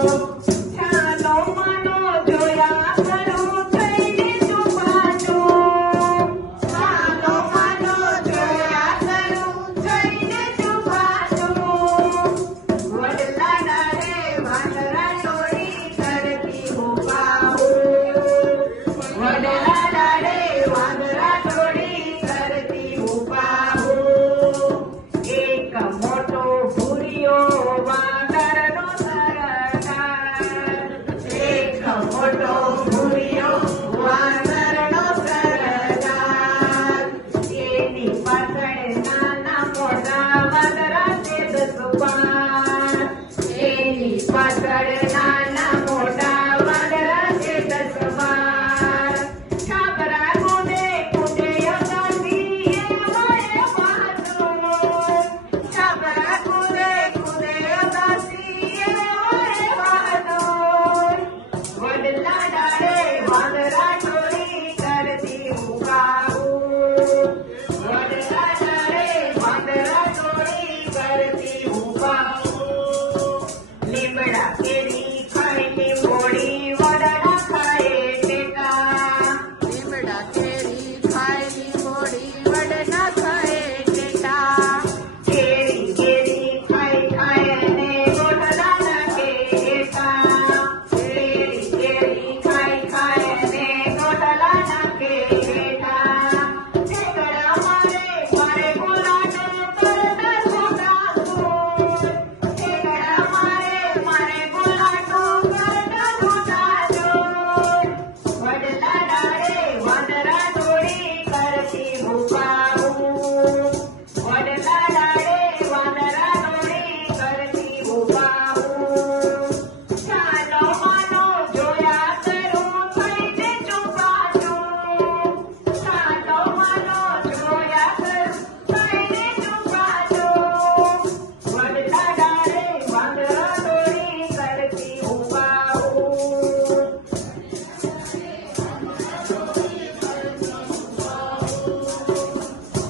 Thank you. fuera.